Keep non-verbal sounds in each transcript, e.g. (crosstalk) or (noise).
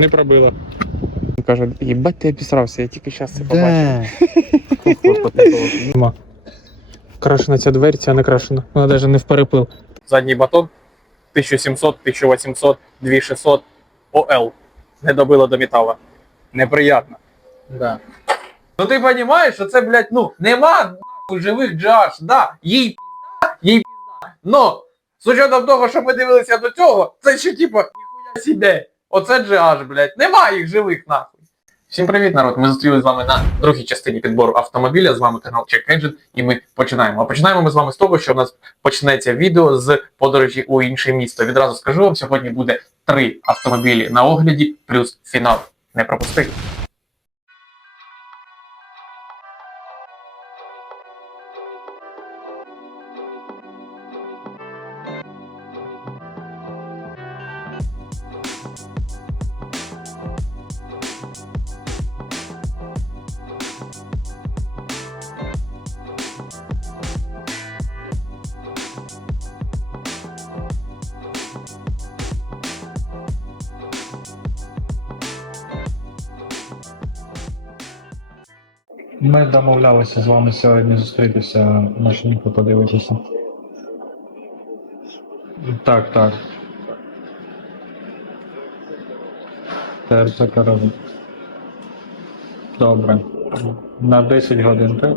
Не пробило. Він каже, їбать ти обісрався, я тільки зараз це побачив. Нема. Крашена ця двері, ця не крашена. Вона навіть не в перепил. Задній батон 1700, 1800, 2600 ОЛ. Не добило до металу. Неприятно. Да. Ну ти розумієш, що це, блядь, ну, нема нахуй живих джаш, да, їй пізда, їй пізда. Но, з учетом того, що ми дивилися до цього, це ще типа, ніхуя сіде. Оце GH, блядь, нема їх живих нахуй. Всім привіт, народ! Ми зустрілися з вами на другій частині підбору автомобіля. З вами канал Check Engine, і ми починаємо. А починаємо ми з вами з того, що в нас почнеться відео з подорожі у інше місто. Відразу скажу вам, сьогодні буде три автомобілі на огляді, плюс фінал. Не пропусти. Домовлялися з вами сьогодні зустрітися на шинку подивитися. Так, так. ТРЦ Корабль. Добре. На 10 годин, так?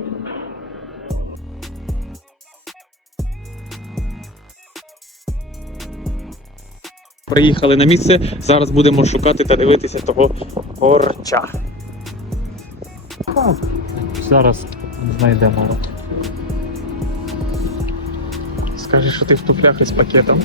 Приїхали на місце. Зараз будемо шукати та дивитися того горча. Зараз знайдемо. Скажи, що ти в туфлях із пакетом.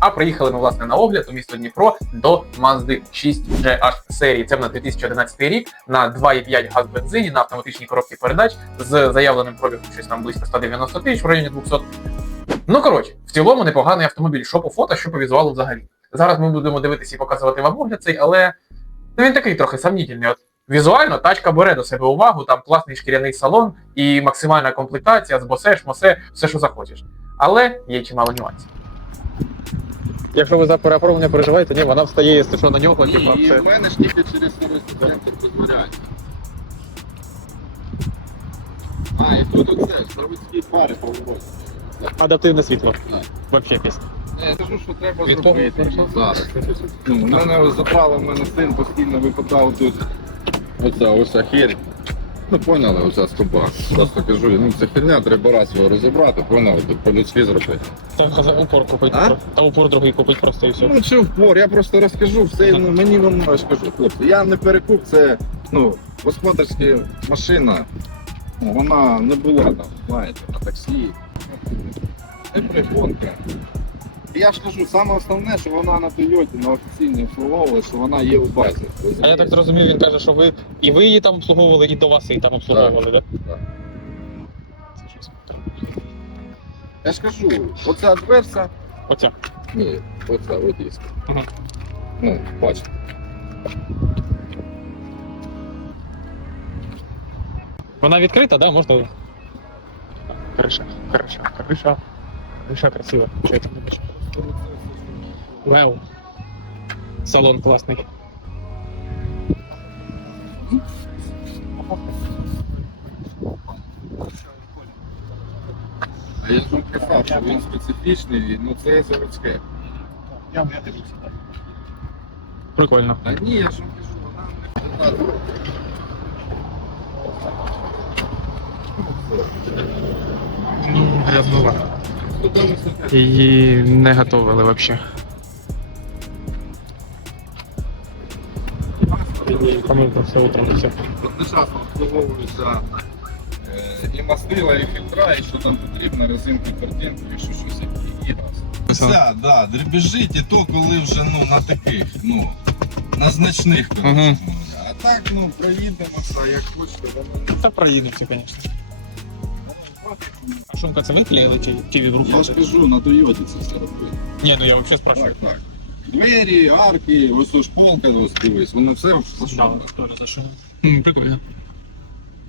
А приїхали ми власне на огляд у місто Дніпро до Mazda 6 GH серії. Це в нас 2011 рік на 2,5 газ бензині на автоматичній коробці передач з заявленим пробігом щось там близько 190 тисяч в районі 200. Ну коротше, в цілому непоганий автомобіль, що по фото, що по візуалу взагалі. Зараз ми будемо дивитися і показувати вам огляд цей, але ну, він такий трохи сомнітельний. От візуально тачка бере до себе увагу, там класний шкіряний салон і максимальна комплектація з босе, шмосе, все, що захочеш. Але є чимало нюансів. Якщо ви за переоформлення переживаєте, ні, вона встає, якщо що на нього, типа І все. в мене ж тільки через студентів дозволяють. А, і тут оце, заводські пари поводять. Адаптивне світло. Вообще якесь. Я кажу, що треба Від зробити того, зараз. Ну, мене запало, в мене син постійно випадав тут. Оця ось херь. Ну, поняли, оця стуба. Просто кажу, ну це херня, треба раз його розібрати, поняли, тут по-людськи зробити. Та упор купить. А? Та упор другий купить просто і все. Ну, чи впор, я просто розкажу все, ну мені вам скажу, хлопці. Я не перекуп, це ну, господарська машина. Ну, вона не була там, знаєте, на таксі. Не пригонка. Я ж кажу, саме основне, що вона на Тойоті, на офіційній обслуговували, що вона є у базі. А я так зрозумів, він каже, що ви і ви її там обслуговували, і до вас її там обслуговували, так? Так. Я ж кажу, оця дверця, Оця. ні, оця водійська. Ага. Ну, бачите. Вона відкрита, да? Можна. Криша, криша, криша. Криша красива. Я там не бачу? Вау. Салон класний. А я ж вам казав, що він специфічний, ну це заводське. Прикольно. Та ні, я ж вам кажу, вона не Ну, грязнула. Її не готували взагалі. Помилка, все утром, все. Одночасно обслуговуються е, і мастила, і фільтра, і що там потрібно, резинки, картинки, і що щось і газ. Да, дребіжить, і то коли вже ну, на таких, ну, на значних, Мгм. А так, ну, проїдемося, як хочете, воно Та проїдуть, звісно. А шумка це ви клеїли чи, чи Я ж кажу, на Тойоті це все робити. Ні, ну я взагалі спрашиваю. Так, так. Двері, арки, ось у шполка, ось дивись, воно все зашивано. М, Прикольно.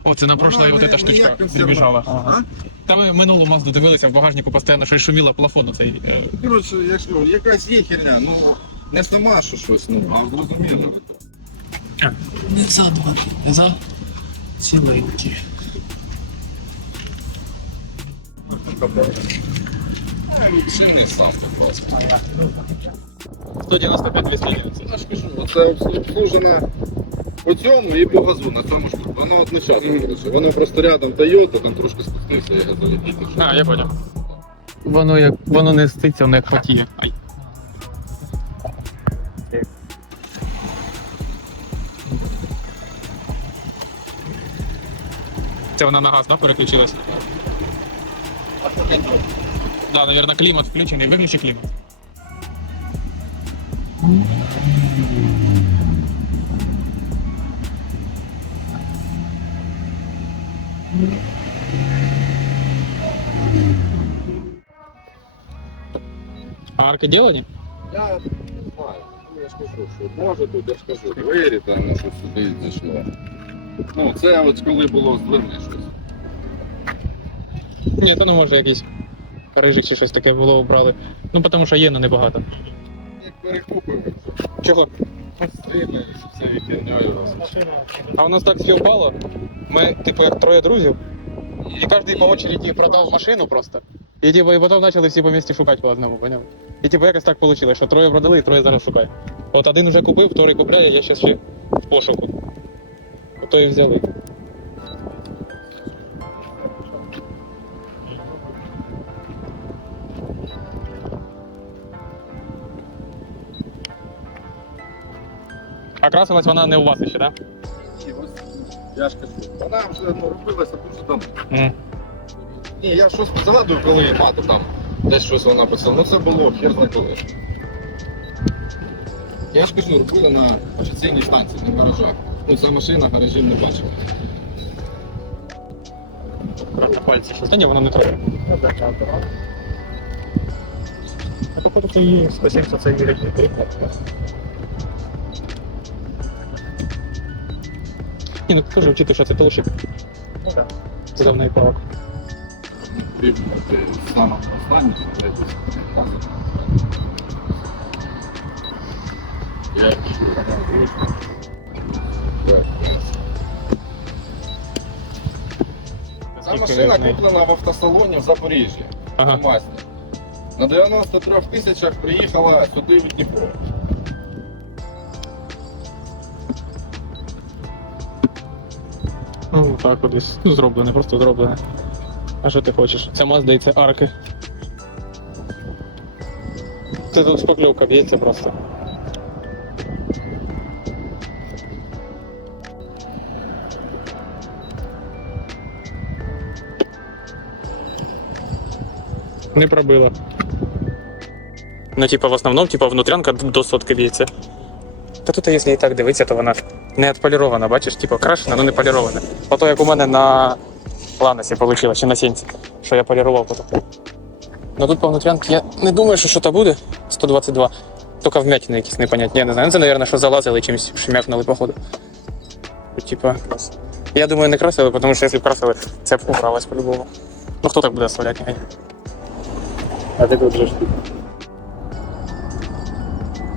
О, це на прошлой вот эта штучка прибіжала. Ага. Та ми минулу Мазду дивилися, в багажнику постійно щось шуміло плафон оцей. е, Коротше, якщо якась є херня, ну Не сама, що щось, ну, а зрозуміло. Не за два, не за ціленькі. Чи не сам просто. 195 200 Я ж кажу, оце обслужена по цьому і по газу на цьому ж воно одночасно, коротше. Воно просто рядом Toyota, там трошки спустився, я газовий А, я понял. Воно як воно не ститься, воно як. Ай. Це вона на газ, да, переключилась? Да, наверное, клімат включений. Виключи клімат. А арки делані? Я не знаю, ну, я ж кажу, що може тут, я ж кажу, двері там, ну, що сюди зайшло. Ну, це от коли було з двері щось. Ні, то не може якийсь рижик чи щось таке було обрали. Ну, тому що є, але небагато. Як перекупив, Чого? стріли. А у нас так співпало. Ми, типу, як троє друзів, і кожен по очереді продав машину просто. І типу, і потім почали всі по місті шукати по одному, поняв? І типу якось так вийшло, що троє продали і троє зараз шукають. От один вже купив, вторий купляє, я зараз ще в пошуку. То і взяли. А красилась вона не у вас ще, так? І ось, Я ж кажу, вона вже ну, робилася дуже давно. Да? Ні, я щось згадую, коли мати там десь щось вона писала. Ну це було хер знає коли. Я ж кажу, робили на офіційній станції, не в гаражах. Ну ця машина гаражів не бачила. На пальці щось. Та ні, вона не трохи. А походу це її 170 це її рідний Ні, ну кажу, вчити, що це так. Це порок. Потрібно це саме останнє, Ця машина куплена в автосалоні в Запоріжжі. Ага. На 93 тисячах приїхала сюди в Дніпро. Так от десь. Ну, зроблене, просто зроблене. А що ти хочеш? Це Mazda і це арки. Це тут шпакльовка б'ється просто. Не пробила. Ну, типа, в основному, типа, внутрянка до сотки б'ється. Та тут, якщо і так дивитися, то вона не відполірована, бачиш, типу крашена, але не полірована. Ото як у мене на Ланосі вийшло, чи на сінці, що я полірував потім. Ну тут по внутрянці я не думаю, що щось буде. 122. Тільки вмятини якісь непонятні. Я не знаю. Це, мабуть, що залазили чимось шмякнули, походу. Типа. Я думаю, не красили, тому що якщо б красили, це б убралось по-любому. Ну хто так буде оставляти? А ти тут же.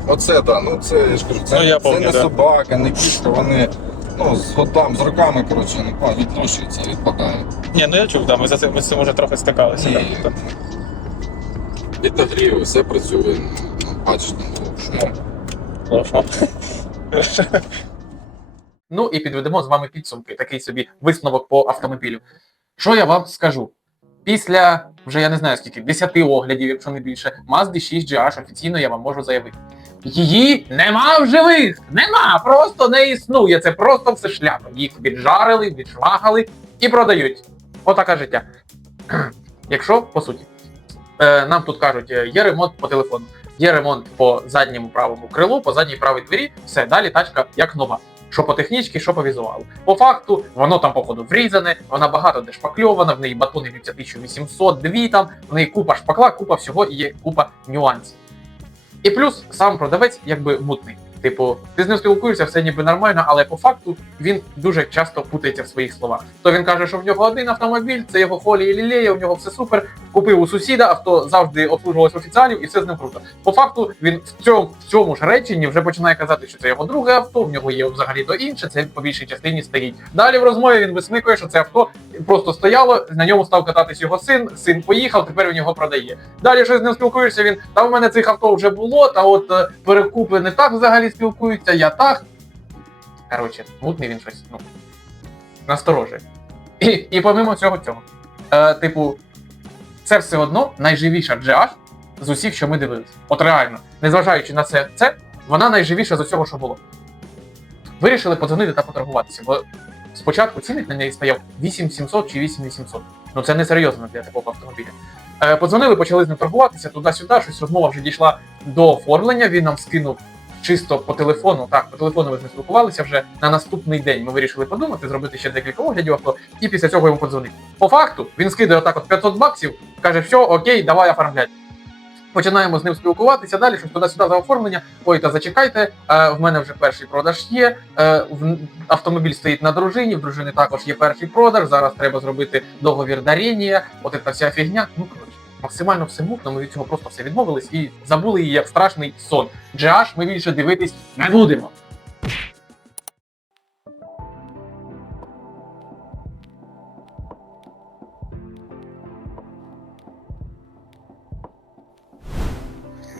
Оце так, ну це я ж кажу, це, Ну, я це помню, не да. собака, не кішка, вони ну, з годам, з роками, коротше, не па- відтрощуються, відпадають. Ні, ну я чув, да, ми за це ми з цим вже трохи стикалися. Ні. так. Підогрів, все працює. Ну, бачите, ну, шмон. Ну і підведемо з вами підсумки, такий собі висновок по автомобілю. Що я вам скажу? Після вже я не знаю скільки, 10 оглядів, якщо не більше, Mazda 6 GH офіційно я вам можу заявити. Її нема в живих! Нема! Просто не існує. Це просто все шляпа. Їх віджарили, відшвагали і продають. Отаке життя. (clears throat) Якщо по суті, е, нам тут кажуть, е, є ремонт по телефону, є ремонт по задньому правому крилу, по задній правій двері, все, далі тачка як нова. Що по технічці, що по візуалу. По факту, воно там, походу, врізане, вона багато де шпакльована, в неї батони б'ються 1800, дві там, в неї купа шпакла, купа всього і є купа нюансів. І плюс сам продавець якби мутний. Типу, ти з ним спілкуєшся, все ніби нормально, але по факту він дуже часто путається в своїх словах. То він каже, що в нього один автомобіль, це його холі і лілея, у нього все супер. Купив у сусіда, авто завжди обслужувалось офіціалів, і все з ним круто. По факту він в цьому, в цьому ж реченні вже починає казати, що це його друге авто, в нього є взагалі то інше, це по більшій частині стоїть. Далі в розмові він висмикує, що це авто просто стояло, на ньому став кататись його син. Син поїхав, тепер він його продає. Далі що з ним спілкуєшся, він та в мене цих авто вже було, та от е, перекупи не так взагалі спілкуються, я так. Коротше, мутний він щось, ну, насторожує. І, і помимо цього цього, е, типу, це все одно найживіша GH з усіх, що ми дивилися. От реально, незважаючи на це, це вона найживіша з усього, що було. Вирішили подзвонити та поторгуватися, бо спочатку ціник на неї стояв 8700 чи 8800. Ну це не серйозно для такого автомобіля. Е, подзвонили, почали з ним торгуватися туди-сюди, щось розмова вже дійшла до оформлення. Він нам скинув чисто по телефону. Так, по телефону ми з ним спілкувалися вже на наступний день. Ми вирішили подумати, зробити ще декілька оглядів авто, і після цього йому подзвонити. По факту він скидає отак от 500 баксів, каже, все, окей, давай оформляй. Починаємо з ним спілкуватися далі, щось туди-сюди за оформлення. Ой, та зачекайте, е, в мене вже перший продаж є. Е, в, автомобіль стоїть на дружині, в дружини також є перший продаж. Зараз треба зробити договір даріння, от ця вся фігня. Ну коротше, максимально все мутно. Ми від цього просто все відмовились і забули її як страшний сон. GH ми більше дивитись не будемо.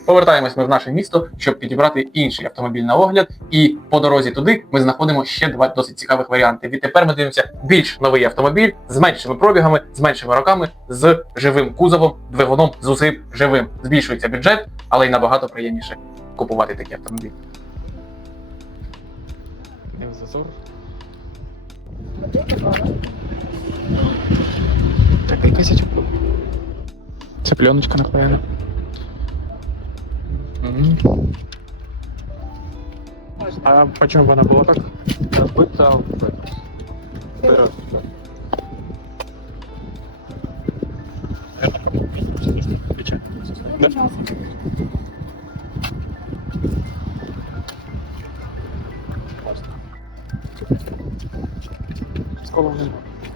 Повертаємось ми в наше місто, щоб підібрати інший автомобіль на огляд. І по дорозі туди ми знаходимо ще два досить цікавих варіанти. Відтепер ми дивимося більш новий автомобіль з меншими пробігами, з меншими роками, з живим кузовом, двигуном з усім живим. Збільшується бюджет, але й набагато приємніше купувати такі автомобілі. Зазор. Так, якась Це пленочка наклеєна. А почему вона була так? Забита вперед. Да?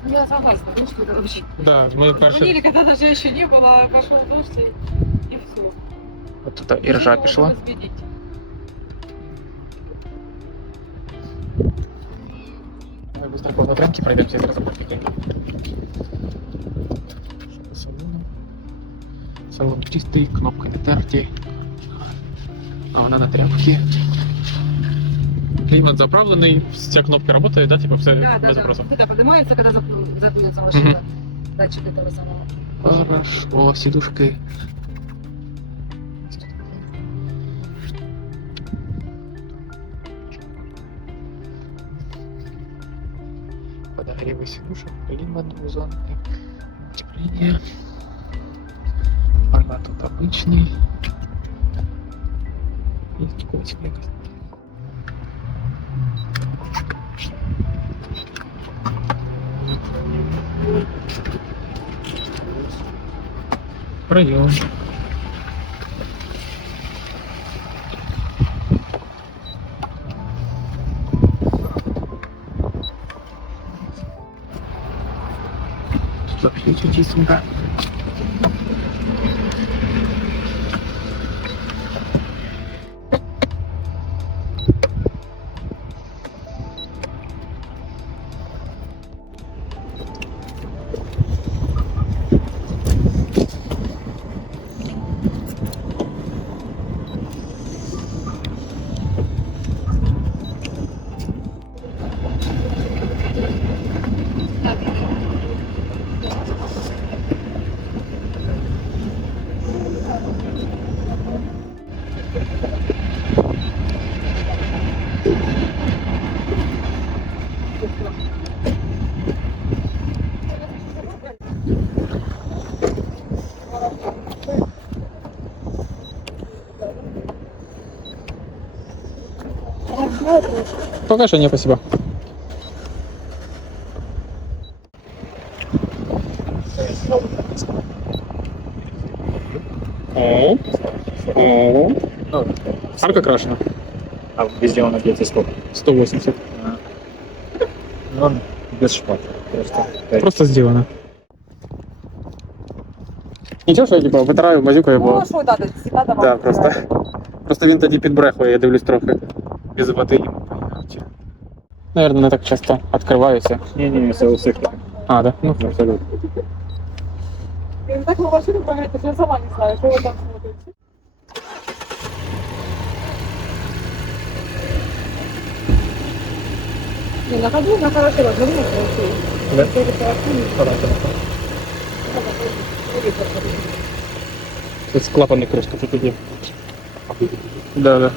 Я согласна, ручку короче. Да, ми перші. Звонили, когда даже еще не было, пошел дождь и, и все. От тут і ржа пішла. Ми быстро по внутрянке пройдемося і зразу пофігенько. Що по салону? Салон чистий, кнопки не терті. А вона на тряпці. Клімат заправлений, ця кнопка працює, да, типу все Да, да, без да. вопросу. Вот это поднимается, когда запу- запустится машина. Датчик этого самого. Хорошо, сидушки. левой сидушек, либо двузонное утепление. Формат тут обычный. Есть такое утепление. Проем. 你看 Пока что не спасибо. О, о. Арка крашена. А везде он где-то сколько? 180. Ну, он без шпаки. Просто. Просто зроблено. Нічого, що я типу, витираю, мазюкаю, бо. Ну, що дати? Ціна давай. Да, просто. Просто він тоді підбрехує, я дивлюсь трохи. Без води. Наверное, не так часто відкриваються. Не-не, это у всех так. А, да? Ну, Абсолютно. Він так на машину що я сама не знаю, що ви там Не, на ходу, на хороший разговор. Да? Це клапани кришка, що тут є. Да, да.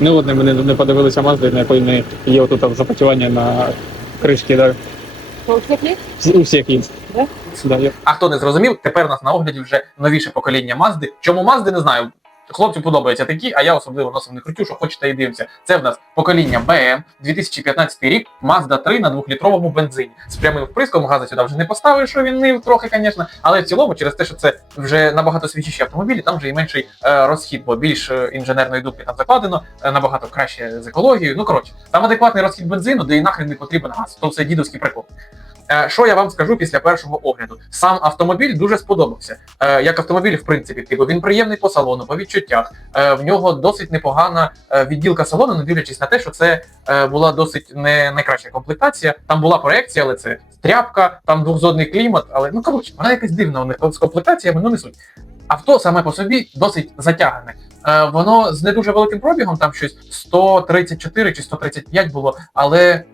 Не одне ми не, не подивилися Мазди, на якої не є отут запотівання на кришки, да. У всіх є? У всіх є. Да? Да, є. А хто не зрозумів, тепер у нас на огляді вже новіше покоління Мазди. Чому Мазди, не знаю. Хлопцям подобаються такі, а я особливо носом не крутю, що хочете і дивимося. Це в нас покоління BM, 2015 рік, Mazda 3 на 2-літровому бензині. З прямим вприском газу сюди вже не поставиш, що він нив трохи, звісно, але в цілому, через те, що це вже набагато свіжіші автомобілі, там вже і менший е, розхід, бо більш е, інженерної дубки там закладено, е, набагато краще з екологією. Ну коротше, там адекватний розхід бензину, де і нахрен не потрібен газ. То все дідовський прикол. Е, Що я вам скажу після першого огляду? Сам автомобіль дуже сподобався. Е, Як автомобіль, в принципі, типу, він приємний по салону, по відчуттях. Е, В нього досить непогана відділка салону, не дивлячись на те, що це була досить не найкраща комплектація. Там була проекція, але це тряпка, там двохзонний клімат. Але ну коротше, вона якась дивна у них з комплектаціями, ну не суть. Авто саме по собі досить затягане. Воно з не дуже великим пробігом, там щось 134 чи 135 було, але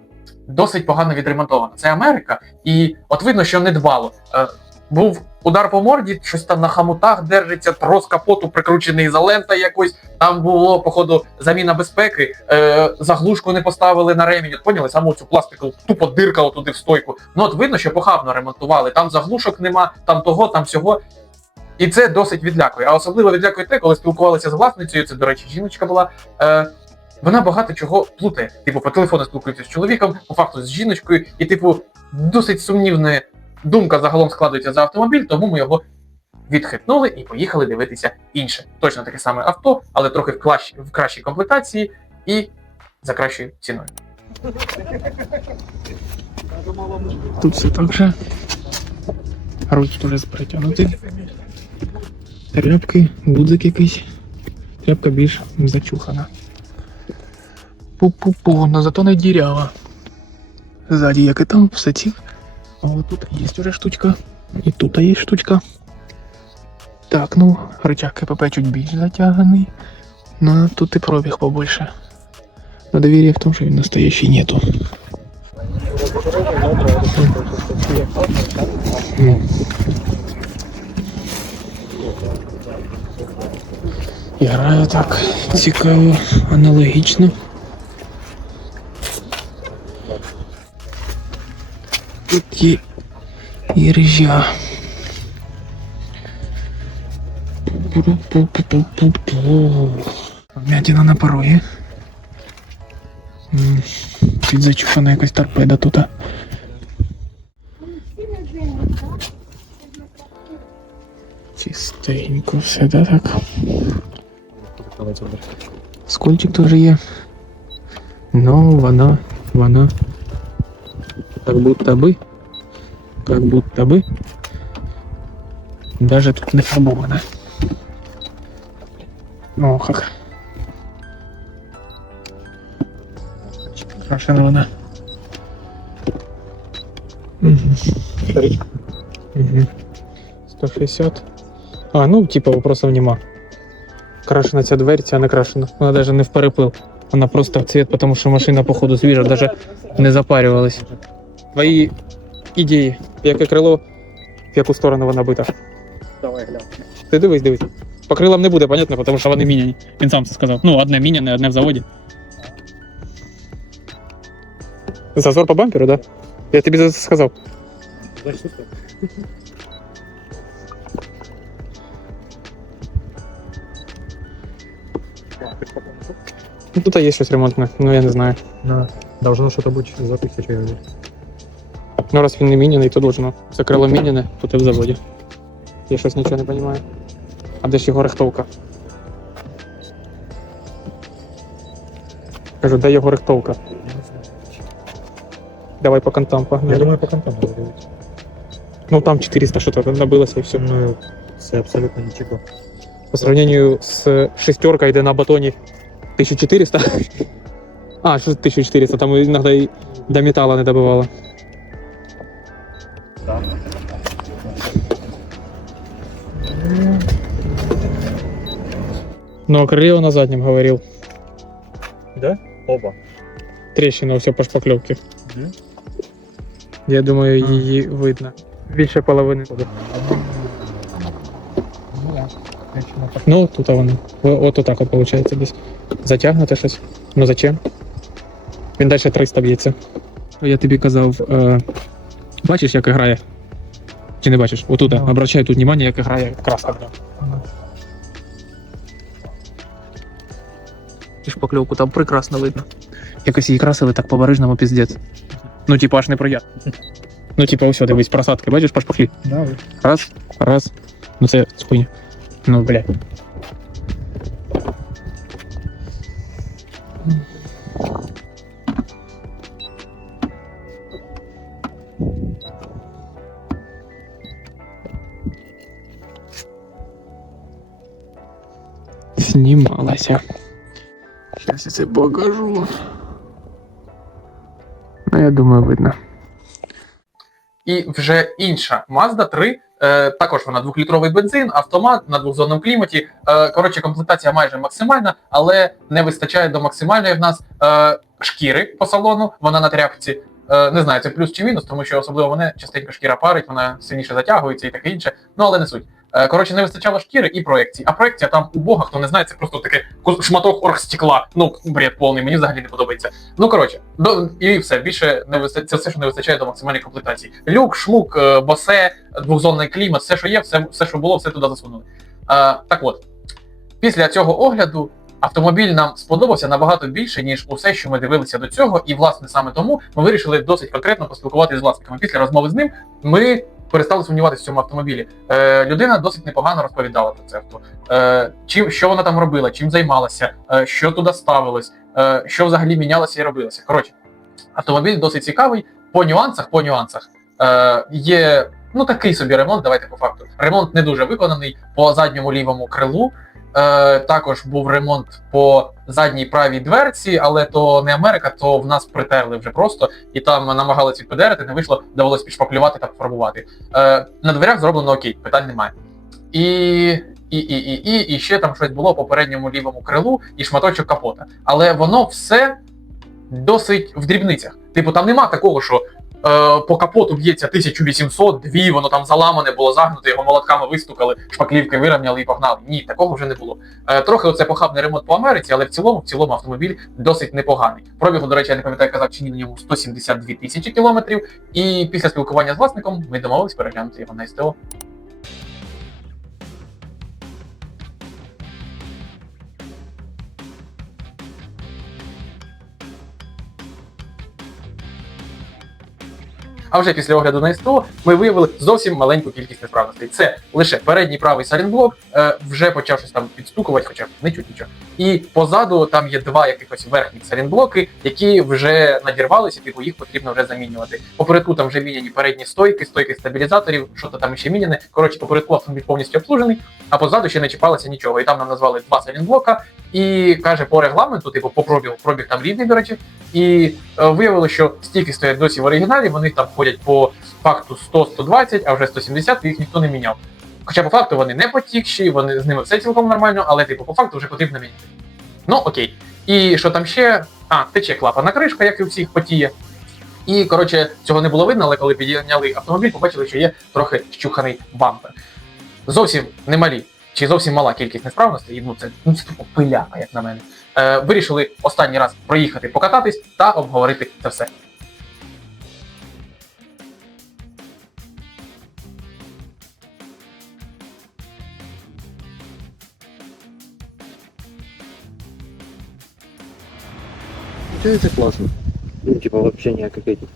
досить погано відремонтовано. Це Америка, і от видно, що не дбало. Е, був удар по морді, щось там на хамутах держиться, трос капоту прикручений ізолента якось. Там було, походу, заміна безпеки, е, заглушку не поставили на ремінь. От поняли, саму цю пластику тупо диркало туди в стойку. Ну от видно, що похабно ремонтували. Там заглушок нема, там того, там всього. І це досить відлякує. А особливо відлякує те, коли спілкувалися з власницею, це, до речі, жіночка була. Е, вона багато чого плутає. Типу, по телефону спілкується з чоловіком, по факту з жіночкою, і, типу, досить сумнівна думка загалом складується за автомобіль, тому ми його відхитнули і поїхали дивитися інше. Точно таке саме авто, але трохи в, клащ... в кращій комплектації і за кращою ціною. Тут все так же. Руль теж притягнутий. Тряпки, гудзик якийсь. Тряпка більш зачухана. Пу-пу-пу, но зато не дірява. Ззаді, як і там, все. А от тут є уже штучка. І тут є штучка. Так, ну, рычаг КПП чуть більш затяганий. Но тут і пробіг побольше. Но доверия в том, что настоящий нету. Ну. Граю так цікаво, аналогічно. Тут є і ржа. Пу-пу-пу-пу-пу-пу. Вмятина на порогі. М, Тут зачухана якась торпеда тут. Чистенько все, да, так? Скольчик теж є. Ну, вона, вона. Как будто бы. Как будто бы. Даже тут не фарбована. Ну, как. Крашена вона. Угу. Угу. 160. А, ну, типа вопросов нема. Крашена ця дверця, а не крашена. Вона навіть не в перепил. Вона просто в цвет, тому що машина, походу, свіжа, навіть не запарювалась. Твої ідеї, яке крило, в яку сторону вона бита. Давай, глянь. Ти дивись, дивись. По крилам не буде, понятно, тому що вони міняні. Він сам це сказав. Ну, одне міняне, одне в заводі. Зазор по бамперу, так? Да? Я тобі за це сказав. Ну, тут є щось ремонтне, ну я не знаю. Да. Должно что-то быть за тысячу евро. Ну, раз він не міняний, то должно. Це крило міняне, то ти в заводі. Я щось нічого не розумію. А де ж його рихтовка? Кажу, де його рихтовка? Давай по контам Я думаю, по контам дивитися. Ну там 400 что-то набилося і все. Ну, це абсолютно нічого. По сравнению с шестеркой, де на батоні 1400. (laughs) А, що 1400, там іноді до металла не добивало. Так. Ну, а крылья на заднем говорил. Да? Оба. Трещина все по шпаклевке. Мгм. Я думаю, А. її видно. Більше половини. Ну, тут вони. О- От отак от виходить десь. Затягнути щось. Ну зачем? Він далі 300 б'ється. Я тобі казав, е, бачиш, як грає? Чи не бачиш? Отут, Ну. обращай тут внимание, як грає краска. І шпакльовку там прекрасно видно. Якось її красили так по-барижному піздець. Ну, типа, аж неприємно. Ну, типа, ось, дивись, просадки, бачиш, по шпаклі. Да, Раз, раз. Ну це з. Ну, бля. Знімалася. Зараз я це покажу. Ну, я думаю, видно. І вже інша Mazda 3, е, також вона двохлітровий бензин, автомат на двохзонному кліматі. Е, коротше, комплектація майже максимальна, але не вистачає до максимальної в нас е, шкіри по салону. Вона на тряпці. Е, не знаю, це плюс чи мінус, тому що особливо мене частенько шкіра парить, вона сильніше затягується і таке інше. Ну але не суть. Е, коротше, не вистачало шкіри і проекції. А проекція там у Бога, хто не знає, це просто таке шматок оргстекла. Ну, бред повний, мені взагалі не подобається. Ну коротше, до і все більше не вистачає. Це все, що не вистачає до максимальної комплектації. Люк, шмук, е, босе, двохзонний клімат, все, що є, все, все, що було, все туди засунули. Е, так от, після цього огляду автомобіль нам сподобався набагато більше, ніж усе, що ми дивилися до цього. І власне саме тому ми вирішили досить конкретно поспілкуватися з власниками. Після розмови з ним ми перестали сумніватися в цьому автомобілі. Е, людина досить непогано розповідала про це авто. Е, чим що вона там робила, чим займалася, е, що туди ставилось, е, що взагалі мінялося і робилося. Коротше, автомобіль досить цікавий. По нюансах, по нюансах е, є ну такий собі ремонт. Давайте по факту. Ремонт не дуже виконаний по задньому лівому крилу. Е, також був ремонт по задній правій дверці, але то не Америка, то в нас притерли вже просто, і там намагалися підпидерити, не вийшло, довелось підшпаклювати та пофарбувати. Е, на дверях зроблено окей, питань немає. І, і, і, і, і, і ще там щось було по передньому лівому крилу і шматочок капота. Але воно все досить в дрібницях. Типу, там нема такого, що по капоту б'ється 1800, дві, воно там заламане було загнуте, його молотками вистукали, шпаклівки вирівняли і погнали. Ні, такого вже не було. Е, трохи оце похабний ремонт по Америці, але в цілому, в цілому автомобіль досить непоганий. Пробігу, до речі, я не пам'ятаю, казав чи ні на ньому 172 тисячі кілометрів. І після спілкування з власником ми домовились переглянути його на СТО. А вже після огляду на СТО ми виявили зовсім маленьку кількість несправностей. Це лише передній правий салінблок е, вже почав щось там підстукувати, хоча не чуть нічого. І позаду там є два якихось верхніх салінблоки, які вже надірвалися, типу їх потрібно вже замінювати. Попередку там вже міняні передні стойки, стойки стабілізаторів, що то там ще міняне. Коротше, попередку автомобіль повністю обслужений, а позаду ще не чіпалося нічого. І там нам назвали два салінблока. І каже, по регламенту, типу, по пробігу, пробіг там рідний, до речі, і е, виявили, що стійки стоять досі в оригіналі, вони там ходять по факту 100-120, а вже 170, їх ніхто не міняв. Хоча по факту вони не потікші, вони з ними все цілком нормально, але типу по факту вже потрібно міняти. Ну окей. І що там ще? А, тече клапана кришка, як і у всіх потіє. І коротше, цього не було видно, але коли підняли автомобіль, побачили, що є трохи щуханий бампер. Зовсім немалі, чи зовсім мала кількість несправностей, і, ну це, ну, це тупо пиляка, як на мене. Е, вирішили останній раз проїхати, покататись та обговорити це все. Получается классно. Ну, типа, никаких этих.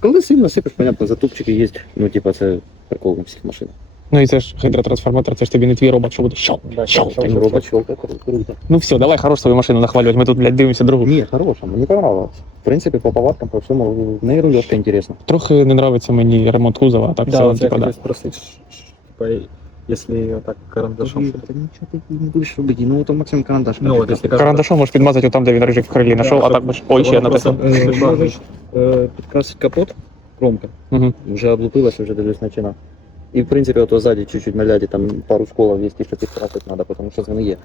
Коли сильно сипиш, понятно, затупчики є, ну, типа, це прикол на всіх машинах. Ну і це ж гідротрансформатор, це ж тобі не твій робот, що буде щелк, щелк. Там робот щелкает, круто. Ну все, давай хорош свою машину нахвалювати. Ми тут, блядь, дивимося другу. Не, хорошая, мне понравилось. В принципе, по повадкам, по всему, на рулежке интересно. Трохи не нравиться мені ремонт кузова, а так в Да, цілому, вот я типа, да. хотел спросить, ш- ш- типа, если ее так карандашом... Да ничего ты не будешь рубить, ну это максимум карандаш. Ну вот, если Карандашом можеш підмазати там, де він рижик в крилі знайшов, а так бачиш, ой, ще просто, написав. э, Можешь э, подкрасить капот, кромка, Мгм. уже облупилась, уже дивлюсь начина. И в принципе, вот сзади чуть-чуть маляди, там пару сколов есть, еще подкрасить надо, потому что звонки.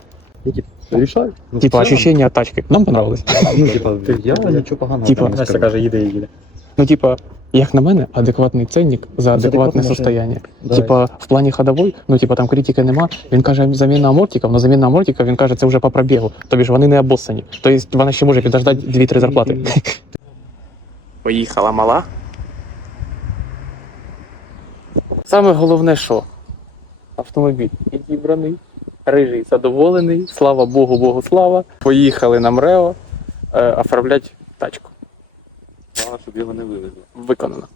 Я типа решаю. Ну, Типа целом, ощущення тачки. Нам понравилось. Ну, типа, я ничего поганого Типа, Настя каже, їде, і їде. Ну, типа, як на мене, адекватний ценник за адекватне состояние. Типа, в плані ходовой, ну типа там критики нема. Він каже заміна амортиків, але заміна амортиків, він каже, це вже по пробігу. Тобі ж вони не обоссані. Тобто вона ще може підождати 2-3 зарплати. (laughs) Поїхала мала. Саме головне, що автомобіль підібраний, рижий задоволений, слава Богу, Богу, слава. Поїхали на МРЕО е, оформляти тачку. Главное, чтобы его не вывезли. Виконано.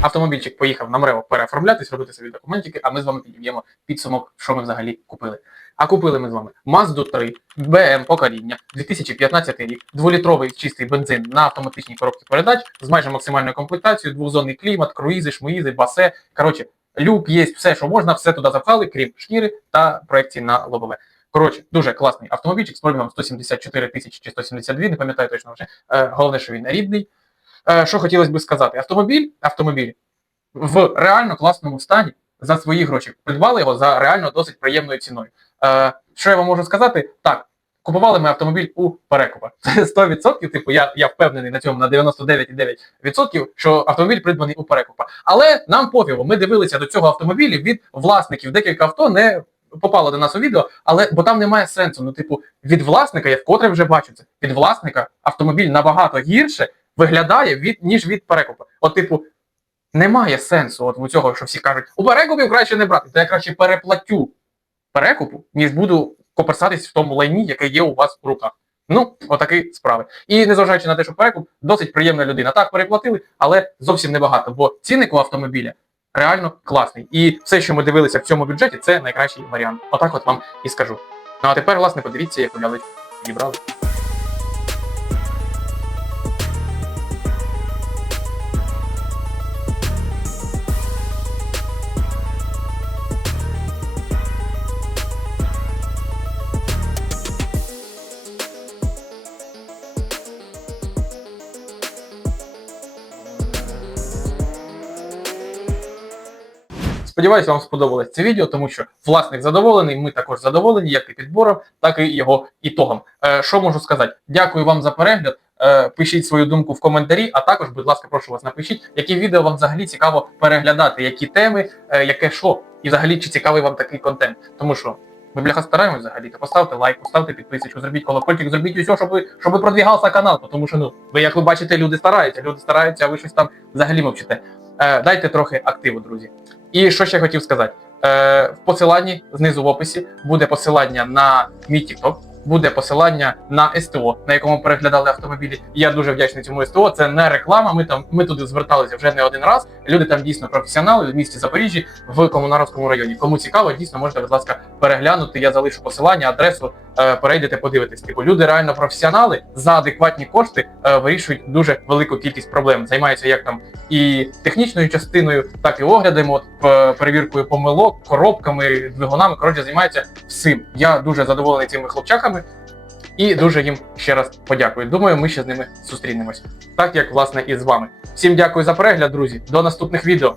Автомобільчик поїхав на МРЕО переоформлятись, робити собі документики, а ми з вами підіб'ємо підсумок, що ми взагалі купили. А купили ми з вами Mazda 3, BM покоління, 2015 рік, дволітровий чистий бензин на автоматичній коробці передач з майже максимальною комплектацією, двохзонний клімат, круїзи, шмуїзи, басе. Коротше, люк є, все, що можна, все туди запхали, крім шкіри та проекції на лобове. Коротше, дуже класний автомобільчик з пробігом 174 тисячі чи 172, не пам'ятаю точно вже. Е, головне, що він рідний. Е, що хотілося би сказати? Автомобіль, автомобіль в реально класному стані за свої гроші. Придбали його за реально досить приємною ціною. Е, що я вам можу сказати? Так, купували ми автомобіль у перекупа. (laughs) Це 100%, типу, я, я впевнений на цьому на 99,9%, що автомобіль придбаний у перекупа. Але нам пофігу, ми дивилися до цього автомобіля від власників. Декілька авто не попало до нас у відео, але бо там немає сенсу. Ну, типу, від власника, я вкотре вже бачу це. Від власника автомобіль набагато гірше виглядає від ніж від перекупа. От, типу, немає сенсу от у цього, що всі кажуть, у перекупів краще не брати, то я краще переплатю перекупу, ніж буду коперсатись в тому лайні, яке є у вас у руках. Ну, отакі справи. І незважаючи на те, що перекуп досить приємна людина. Так, переплатили, але зовсім небагато, бо цінник у автомобіля реально класний. І все, що ми дивилися в цьому бюджеті, це найкращий варіант. Отак от вам і скажу. Ну а тепер, власне, подивіться, як лялечку підібрали. Сподіваюсь, вам сподобалось це відео, тому що власник задоволений, ми також задоволені, як і підбором, так і його ітогом. Е, що можу сказати? Дякую вам за перегляд. Е, пишіть свою думку в коментарі, а також, будь ласка, прошу вас, напишіть, які відео вам взагалі цікаво переглядати, які теми, е, яке що, і взагалі чи цікавий вам такий контент. Тому що ми бляха стараємось взагалі. То поставте лайк, поставте підписочку, зробіть колокольчик, зробіть усе, щоб щоб продвігався канал. Тому що ну, ви, як ви бачите, люди стараються, люди стараються, а ви щось там взагалі мовчите. Е, дайте трохи активу, друзі. І що ще хотів сказати? Е, в посиланні знизу в описі буде посилання на мій TikTok, буде посилання на СТО, на якому переглядали автомобілі. Я дуже вдячний цьому СТО. Це не реклама. Ми там ми туди зверталися вже не один раз. Люди там дійсно професіонали в місті Запоріжжі в Комунаровському районі. Кому цікаво, дійсно можете, будь ласка, переглянути. Я залишу посилання, адресу. Е, перейдете, подивитесь. Типу, люди реально професіонали за адекватні кошти е, вирішують дуже велику кількість проблем. Займаються як там і технічною частиною, так і оглядами, от перевіркою помилок, коробками, двигунами. Коротше, займаються всім. Я дуже задоволений цими хлопчаками і дуже їм ще раз подякую. Думаю, ми ще з ними зустрінемось. Так як власне і з вами. Всім дякую за перегляд, друзі. До наступних відео.